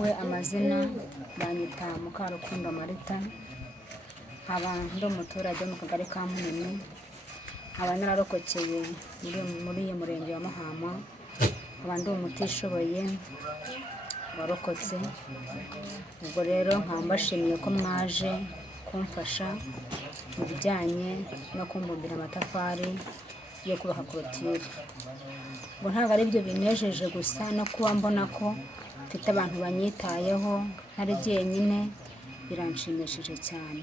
Ngewe amazina banyita Mukarukundo Marita, nkaba ndi umuturage mu kagari ka Munini, nkaba nararokokeye muri uyu murenge wa Mahama, nkaba ndi umutishoboye warokotse. Ubwo rero nkaba mbashimiye ko mwaje kumfasha mu bijyanye no kumbumbira amatafari yo kubaka korotire. Ngo ntabwo ari byo binejeje gusa, no kuba mbona ko mfite abantu banyitayeho ntari jyenyine biranshimishije cyane.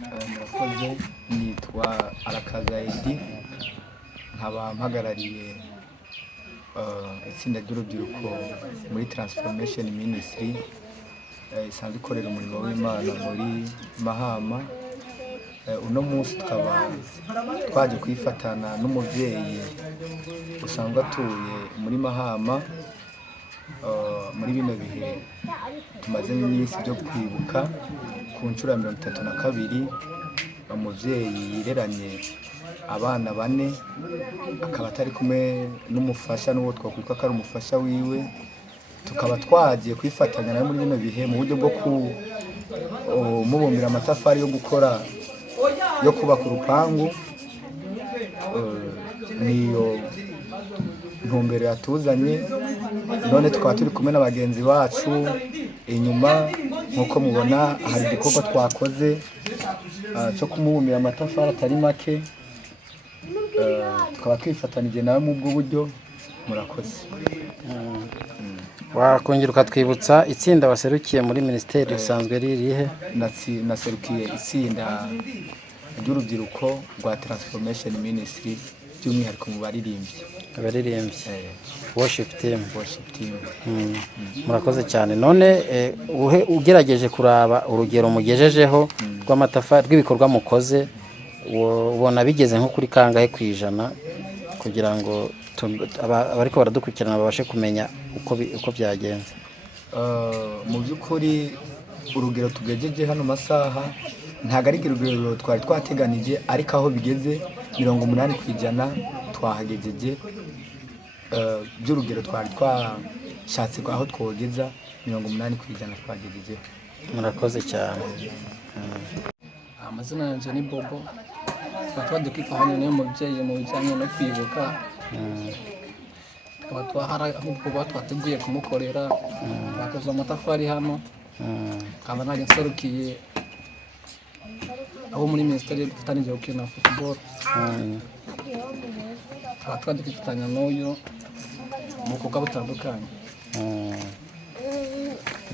Murakoze, nitwa Arakazayidi, nkaba mpagarariye itsinda ry'urubyiruko muri Transformation Ministry isanzwe ikorera umurimo w'Imana muri Mahama. Uno munsi tukaba twaje kwifatana n'umubyeyi usanzwe atuye muri Mahama. Muri bino bihe tumaze iminsi byo kwibuka ku nshuro ya 32 umubyeyi yireranye abana 4, akaba atari kumwe n'umufasha n'uwo twakwita ko ari umufasha wiwe. Tukaba twagiye kwifatanya nawe muri bino bihe mu buryo bwo kumubumbira amatafari yo kubaka urupangu. Niyo ntumbero yatuzanye, none tukaba turi kumwe na bagenzi bacu inyuma. Nk'uko mubona hari igikorwa twakoze cyo kumubumbira amatafari atari make. Tukaba twifatanije nawe mu bwo buryo. Murakoze. Wakongera ukatwibutsa itsinda waserukiye muri ministeri risanzwe ririhe? Naserukiye itsinda ry'urubyiruko rwa Transformation Ministry, by'umwihariko mu baririmbyi. Worship team. Murakoze cyane. None ugerageje kuraba urugero mugejejeho rw'ibikorwa mukoze, ubona bigeze nko kuri kangahe kwijana, kugira ngo abariko baradukurikirana babashe kumenya uko byagenze? Mu by'ukuri urugero tugejeje hano masaha ntago ari urugero twari twateganije, ariko aho bigeze 80% twahagejeje. By'urugero twari twashatse aho twogeza 80% twagejeje. Murakoze cyane. Amazina yanjye ni Bobo. Tukaba dukifanya niyo mubyeyi mu bijyanye no kwibuka. Tukaba twateguye kumukorera bakoze amatafari hano. Nkaba nanjye nserukiye abo muri minisiteri bifatanyije gukina football. Tukaba twadukifatanya n'uyu mu bikorwa bitandukanye.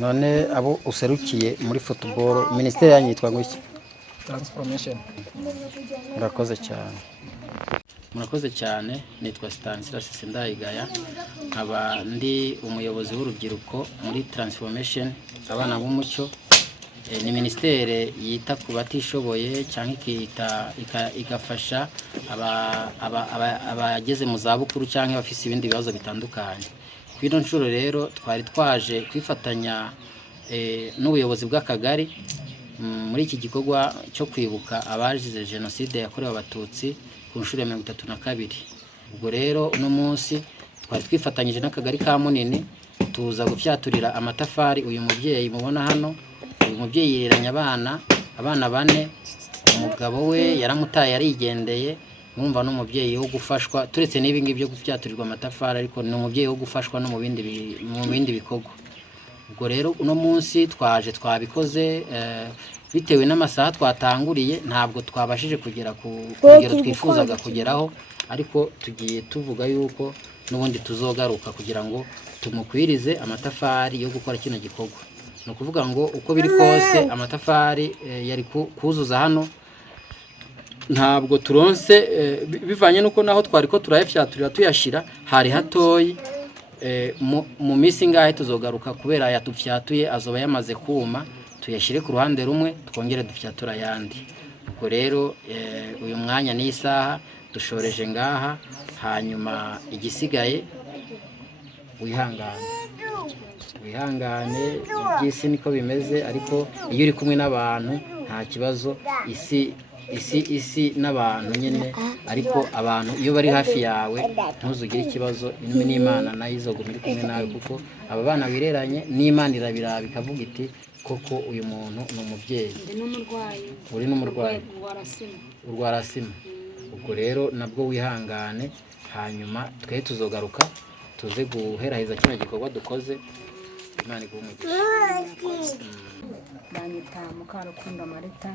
None abo userukiye muri football, minisiteri yanyu yitwa iki? Transformation. Murakoze cyane. Nitwa Stanislas Sindayigaya, nkaba ndi umuyobozi w'urubyiruko muri Transformation abana b'umucyo. Ni ministere yita ku batishoboye cyangwa igafasha abageze mu zabukuru cyangwa abafite ibindi bibazo bitandukanye. Kwino nshuro rero twari twaje kwifatanya n'ubuyobozi bw'akagari muri iki gikorwa cyo kwibuka abazize Genocide yakorewe abatutsi ku nshuro ya 32. Ubwo rero uno munsi twari twifatanyije n'akagari ka Munini, tuza gufyaturira amatafari uyu mubyeyi mubona hano. Uyu mubyeyi yireranye abana 4, umugabo we yaramutaye yarigendeye. Mwumva n'umubyeyi wo gufashwa, turetse n'ibingi byo gufyaturirwa amatafari, ariko ni umubyeyi wo gufashwa no mu bindi bikorwa. Ubwo rero uno munsi twabikoze bitewe n'amasaha twatanguriye, ntabwo twabashije kugera ku rugero twifuzaga kugeraho, ariko tugiye tuvuga yuko n'ubundi tuzogaruka kugira ngo tumukwirize amatafari yo gukora kino gikorwa. No kuvuga ngo uko biri kose amatafari yari kuzuza hano ntabwo turonse, bivanye nuko naho twari ko turayafyaturira tuyashira hari hatoyi. Mu minsi ngahe tuzogaruka kubera yatufyatuye azoba yamaze kuma, tuyashire ku ruhande rumwe twongere dufyatura yandi. Ubwo rero uyu mwanya n'isaha dushoreje ngaha, hanyuma igisigaye wihangane by'isi niko bimeze, ariko iyo uri kumwe n'abantu nta kibazo. Isi n'abantu nyine, ariko abantu iyo bari hafi yawe ntuzugire ikibazo. N'Imana nayo izoguma iri kumwe nawe, kuko aba bana bireranye n'Imana irabiraba ikavuga iti koko uyu muntu ni umubyeyi. Uri n'umurwayi urwara sima. Ubwo rero nabwo wihangane, hanyuma twe tuzogaruka tuze guheraheza kino gikorwa dukoze. Imana iguhe umugisha. Banyita Mukarukundo Marita,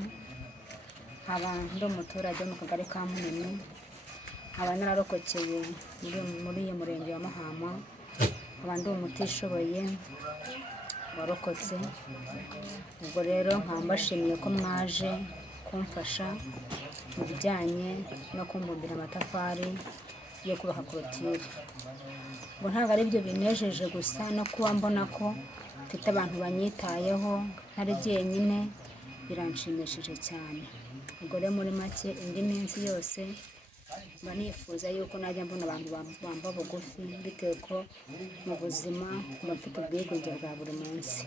nkaba ndi umuturage mu kagari ka Munini, nkaba nararokokeye muri iyi murenge wa Mahama, nkaba ndi umutishoboye warokotse. Ubwo rero nkaba mbashimiye ko mwaje kumfasha mu bijyanye no kumbumbira amatafari yo kubaka korotire. Ngo ntabwo ari byo binejeje gusa, no kuba mbona ko mfite abantu banyitayeho ntari jyenyine biranshimishije cyane. Ubwo rero muri make indi minsi yose mba nifuza yuko najya mbona abantu bamba bugufi, bitewe ko mu buzima mba mfite ubwigunge bwa buri munsi.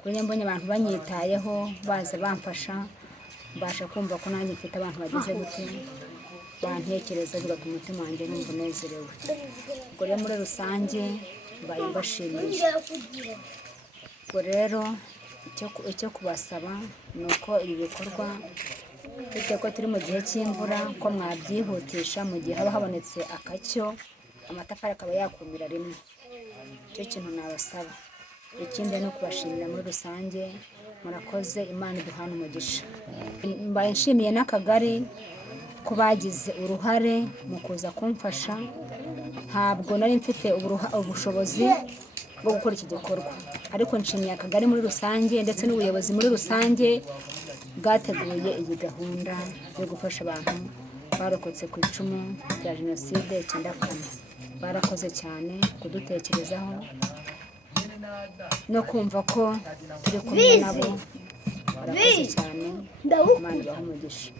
Kuko mbonye abantu banyitayeho baza bamfasha, mbasha kumva ko nanjye mfite abantu bagize gute bantekereza, bigatuma umutima wanjye numva unezerewe. Ubwo rero muri rusange mbaye mbashimiye. Ubwo rero icyo kubasaba ni uko ibi bikorwa, bitewe ko turi mu gihe cy'imvura, ko mwabyihutisha mu gihe haba habonetse akacyo, amatafari akaba yakumira rimwe. Icyo kintu nabasaba. Ikindi ni ukubashimira muri rusange, murakoze, Imana iduhane umugisha. Mbaye nshimiye n'akagari ko bagize uruhare mu kuza kumfasha. Ntabwo nari mfite ubushobozi bwo gukora iki gikorwa, ariko nshimiye akagari muri rusange ndetse n'ubuyobozi muri rusange bwateguye iyi gahunda yo gufasha abantu barokotse ku icumu rya Jenoside 94. Barakoze cyane kudutekerezaho no kumva ko turi kumwe nabo. Barakoze cyane, Imana ibahe umugisha.